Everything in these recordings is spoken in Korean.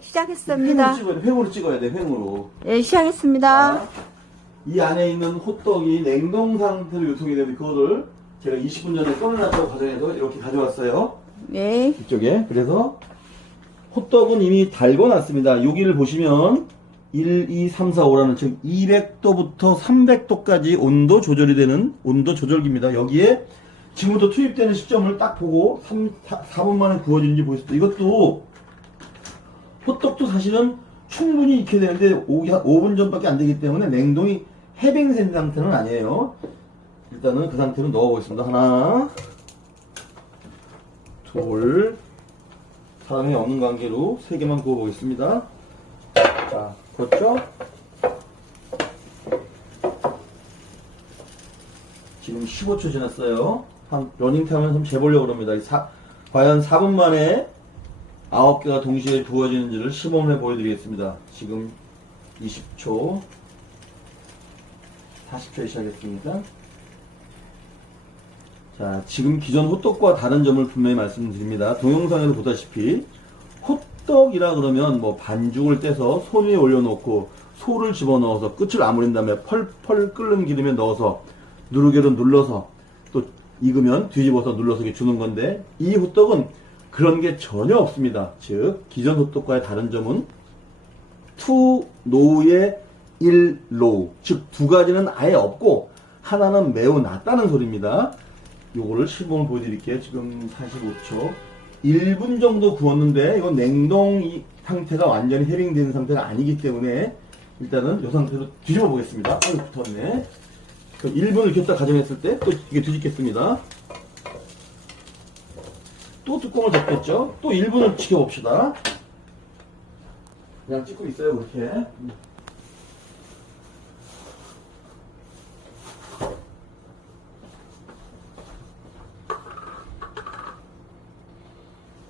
시작했습니다. 횡으로 찍어야 돼, 횡으로. 예, 시작했습니다. 자, 이 안에 있는 호떡이 냉동 상태로 유통이 되는데 그거를 제가 20분 전에 꺼내놨다고 가정해서 이렇게 가져왔어요. 네. 이쪽에. 그래서 호떡은 이미 달궈놨습니다. 여기를 보시면 1, 2, 3, 4, 5라는 즉 200도부터 300도까지 온도 조절이 되는 온도 조절기입니다. 여기에 지금부터 투입되는 시점을 딱 보고 4분 만에 구워지는지 보겠습니다. 이것도 호떡도 사실은 충분히 익혀야 되는데 5분 전밖에 안 되기 때문에 냉동이 해빙된 상태는 아니에요. 일단은 그 상태로 넣어보겠습니다. 하나, 둘, 사람이 없는 관계로 3개만 구워보겠습니다. 자, 그렇죠? 지금 15초 지났어요. 한 러닝타임을 좀 재보려고 합니다. 과연 4분 만에 9개가 동시에 구워지는지를 시범을 보여드리겠습니다. 지금 20초, 40초에 시작했습니다. 자, 지금 기존 호떡과 다른 점을 분명히 말씀드립니다. 동영상에서 보다시피 호떡이라 그러면 뭐 반죽을 떼서 손 위에 올려놓고 소를 집어넣어서 끝을 아무린 다음에 펄펄 끓는 기름에 넣어서 누르개로 눌러서 또 익으면 뒤집어서 눌러서 이렇게 주는 건데, 이 호떡은 그런 게 전혀 없습니다. 즉 기존 호떡과의 다른 점은 투 노우의 1 로우, 즉 두 가지는 아예 없고 하나는 매우 낮다는 소리입니다. 요거를 시범을 보여드릴게요. 지금 45초 1분 정도 구웠는데 이건 냉동 상태가 완전히 해빙된 상태가 아니기 때문에 일단은 이 상태로 뒤집어 보겠습니다. 아유, 붙었네. 그럼 1분을 겼다 가정했을 때 또 이게 뒤집겠습니다. 또 뚜껑을 덮겠죠. 또 1분을 지켜봅시다. 그냥 찍고 있어요, 그렇게.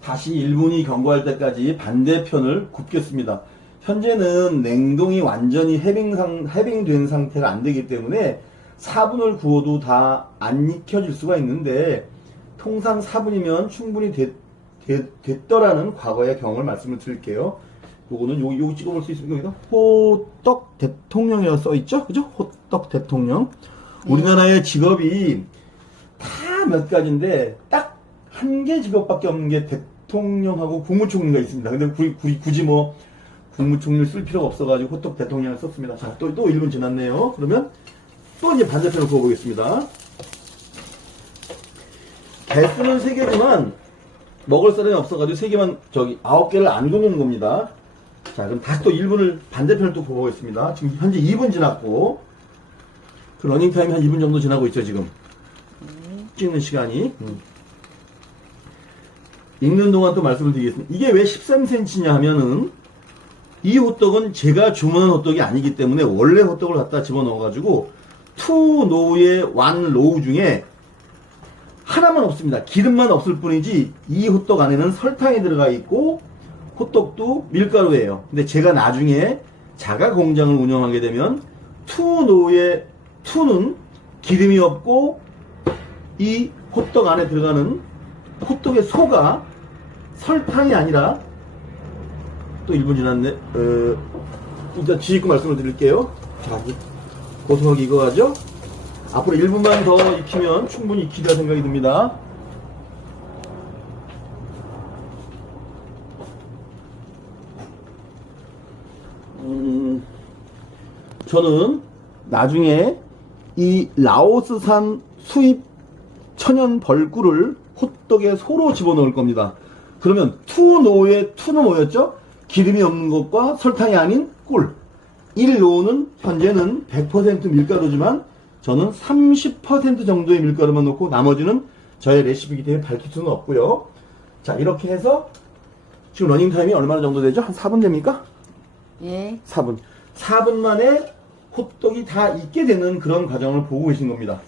다시 1분이 경과할 때까지 반대편을 굽겠습니다. 현재는 냉동이 완전히 해빙된 상태가 안 되기 때문에 4분을 구워도 다 안 익혀질 수가 있는데, 통상 4분이면 충분히 됐더라는 과거의 경험을 말씀을 드릴게요. 요거는 여기 찍어볼 수 있습니까? 여기다 호떡 대통령이라고 써있죠? 그죠? 호떡 대통령. 우리나라의 직업이 다 몇 가지인데 딱 한 개 직업밖에 없는 게 대통령하고 국무총리가 있습니다. 근데 굳이 뭐 국무총리를 쓸 필요가 없어가지고 호떡 대통령을 썼습니다. 자, 또 1분 지났네요. 그러면 또 이제 반대편을 구워보겠습니다. 개수는 3개지만 먹을 사람이 없어가지고 3개만 9개를 안 굽는 겁니다. 자, 그럼 다시 또 1분을 반대편을 또 구워보겠습니다. 지금 현재 2분 지났고 그 러닝타임이 한 2분 정도 지나고 있죠. 지금 찍는 시간이. 익는 동안 또 말씀을 드리겠습니다. 이게 왜 13cm냐 하면은 이 호떡은 제가 주문한 호떡이 아니기 때문에 원래 호떡을 갖다 집어넣어가지고 투 노우의 1 로우 중에 하나만 없습니다. 기름만 없을 뿐이지 이 호떡 안에는 설탕이 들어가 있고 호떡도 밀가루예요. 근데 제가 나중에 자가 공장을 운영하게 되면 투 노우의 투는 기름이 없고 이 호떡 안에 들어가는 호떡의 소가 설탕이 아니라, 또 1분 지났네. 일단 뒤집고 말씀을 드릴게요. 자, 고소하게 익어가죠? 앞으로 1분만 더 익히면 충분히 익히리라 생각이 듭니다. 저는 나중에 이 라오스산 수입 천연 벌꿀을 호떡에 소로 집어넣을 겁니다. 그러면 투노의 투는 뭐였죠? 기름이 없는 것과 설탕이 아닌 꿀. 1노는 현재는 100% 밀가루지만 저는 30% 정도의 밀가루만 넣고 나머지는 저의 레시피이기 때문에 밝힐 수는 없고요. 자, 이렇게 해서 지금 러닝타임이 얼마나 정도 되죠? 한 4분 됩니까? 예. 4분. 4분 만에 호떡이 다 익게 되는 그런 과정을 보고 계신 겁니다.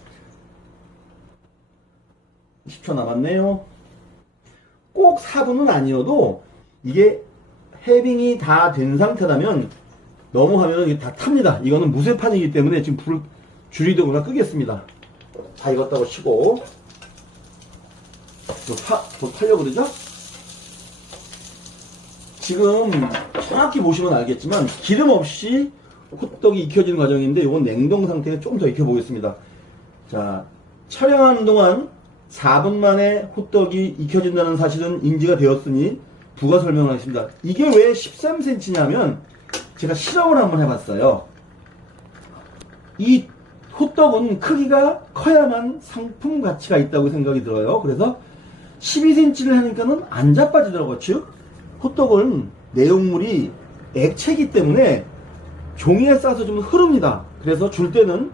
10초 남았네요. 꼭 4분은 아니어도 이게 해빙이 다 된 상태라면 넘어가면 이게 다 탑니다. 이거는 무쇠판이기 때문에 지금 불을 줄이거나 끄겠습니다. 다 익었다고 치고 더 타려고 그러죠? 지금 정확히 보시면 알겠지만 기름 없이 호떡이 익혀지는 과정인데 이건 냉동 상태에 조금 더 익혀보겠습니다. 자, 촬영하는 동안 4분 만에 호떡이 익혀진다는 사실은 인지가 되었으니 부가 설명을 하겠습니다. 이게 왜 13cm냐면 제가 실험을 한번 해봤어요. 이 호떡은 크기가 커야만 상품 가치가 있다고 생각이 들어요. 그래서 12cm를 하니까는 안 자빠지더라고요. 즉 호떡은 내용물이 액체이기 때문에 종이에 싸서 주면 흐릅니다. 그래서 줄 때는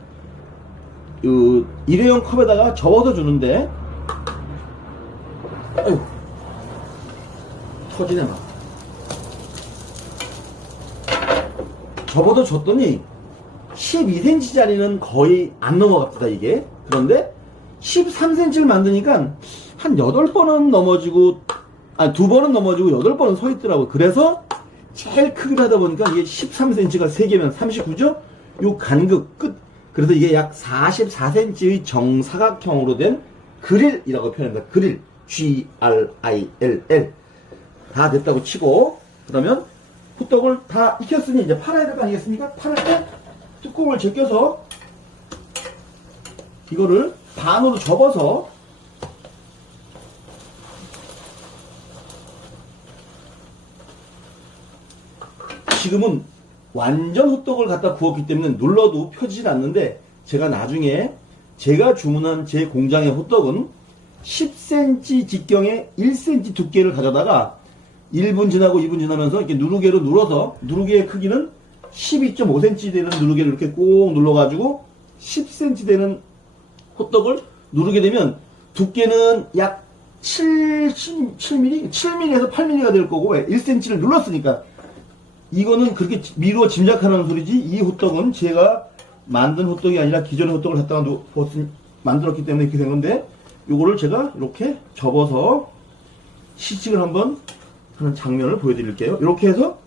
일회용 컵에다가 접어서 주는데 아유, 터지네 막. 접어서 줬더니 12cm짜리는 거의 안 넘어갑니다 이게. 그런데 13cm를 만드니까 한 8번은 넘어지고, 아니 2번은 넘어지고 8번은 서 있더라고요. 그래서 제일 크기로 하다 보니까 이게 13cm가 3개면 39죠? 요 간극 끝. 그래서 이게 약 44cm의 정사각형으로 된 그릴이라고 표현합니다. 그릴. G-R-I-L-L. 다 됐다고 치고, 그러면 호떡을 다 익혔으니 이제 팔아야 될 거 아니겠습니까? 팔을 때 뚜껑을 제껴서 이거를 반으로 접어서 지금은 완전 호떡을 갖다 구웠기 때문에 눌러도 펴지진 않는데 제가 나중에 제가 주문한 제 공장의 호떡은 10cm 직경에 1cm 두께를 가져다가 1분 지나고 2분 지나면서 이렇게 누르개로 눌러서 누르개의 크기는 12.5cm 되는 누르개를 이렇게 꼭 눌러가지고 10cm 되는 호떡을 누르게 되면 두께는 약 7mm? 7mm에서 8mm가 될 거고 1cm를 눌렀으니까 이거는 그렇게 미루어 짐작하는 소리지 이 호떡은 제가 만든 호떡이 아니라 기존의 호떡을 갖다가 만들었기 때문에 이렇게 된 건데 요거를 제가 이렇게 접어서 시식을 한번 하는 장면을 보여드릴게요. 이렇게 해서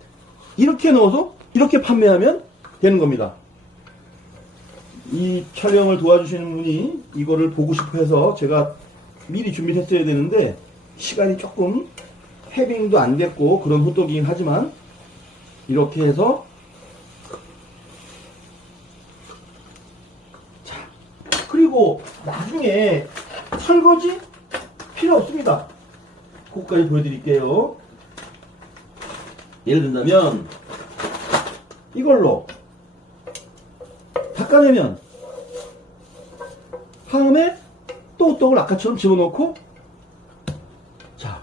이렇게 넣어서 이렇게 판매하면 되는 겁니다. 이 촬영을 도와주시는 분이 이거를 보고 싶어 해서 제가 미리 준비를 했어야 되는데 시간이 조금 해빙도 안 됐고 그런 호떡이긴 하지만 이렇게 해서 자, 그리고 나중에 설거지 필요 없습니다. 그것까지 보여드릴게요. 예를 든다면 이걸로 닦아내면 다음에 또 호떡을 아까처럼 집어넣고 자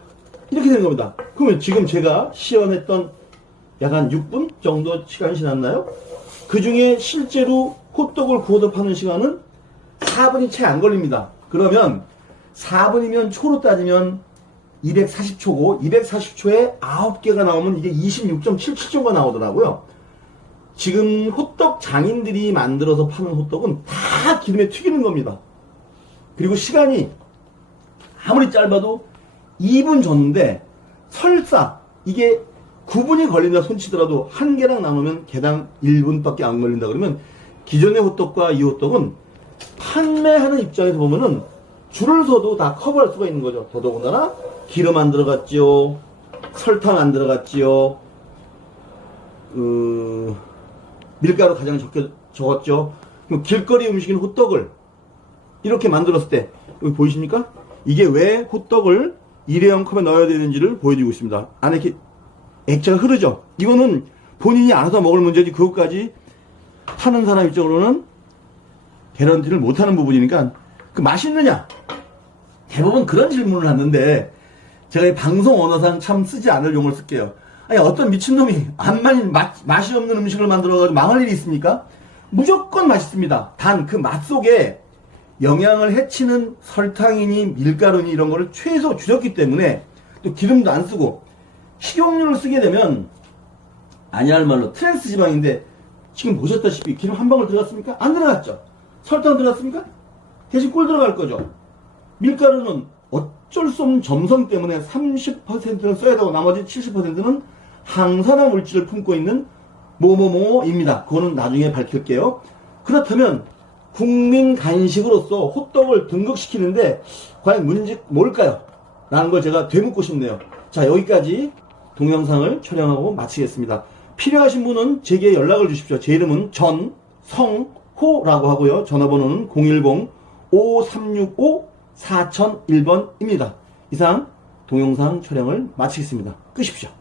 이렇게 되는 겁니다. 그러면 지금 제가 시연했던 약 한 6분 정도 시간이 지났나요? 그 중에 실제로 호떡을 구워서 파는 시간은 4분이 채 안 걸립니다. 그러면 4분이면 초로 따지면 240초고 240초에 9개가 나오면 이게 26.77초가 나오더라고요. 지금 호떡 장인들이 만들어서 파는 호떡은 다 기름에 튀기는 겁니다. 그리고 시간이 아무리 짧아도 2분 줬는데 설사 이게 9분이 걸린다 손치더라도 한 개랑 나누면 개당 1분밖에 안 걸린다 그러면 기존의 호떡과 이 호떡은 판매하는 입장에서 보면은 줄을 서도 다 커버할 수가 있는 거죠. 더더군다나 기름 안 들어갔지요. 설탕 안 들어갔지요. 밀가루 가장 적었죠. 길거리 음식인 호떡을 이렇게 만들었을 때 여기 보이십니까? 이게 왜 호떡을 일회용 컵에 넣어야 되는지를 보여드리고 있습니다. 안에 이렇게 액체가 흐르죠. 이거는 본인이 알아서 먹을 문제지 그것까지 파는 사람 입장으로는 개런티를 못하는 부분이니까 그 맛있느냐? 대부분 그런 질문을 하는데 제가 이 방송 언어상 참 쓰지 않을 용어를 쓸게요. 아니 어떤 미친놈이 맛이 없는 음식을 만들어가지고 망할 일이 있습니까? 무조건 맛있습니다. 단 그 맛 속에 영양을 해치는 설탕이니 밀가루니 이런 거를 최소 줄였기 때문에 또 기름도 안 쓰고 식용유를 쓰게 되면 아니할 말로 트랜스 지방인데 지금 보셨다시피 기름 한 방울 들어갔습니까? 안 들어갔죠. 설탕 들어갔습니까? 대신 꿀 들어갈 거죠. 밀가루는 어쩔 수 없는 점성 때문에 30%는 써야 되고 나머지 70%는 항산화 물질을 품고 있는 뭐뭐뭐입니다. 그거는 나중에 밝힐게요. 그렇다면 국민 간식으로서 호떡을 등극시키는데 과연 문제 뭘까요? 라는 걸 제가 되묻고 싶네요. 자, 여기까지 동영상을 촬영하고 마치겠습니다. 필요하신 분은 제게 연락을 주십시오. 제 이름은 전성호라고 하고요. 전화번호는 010-5365-4001번입니다. 이상 동영상 촬영을 마치겠습니다. 끄십시오.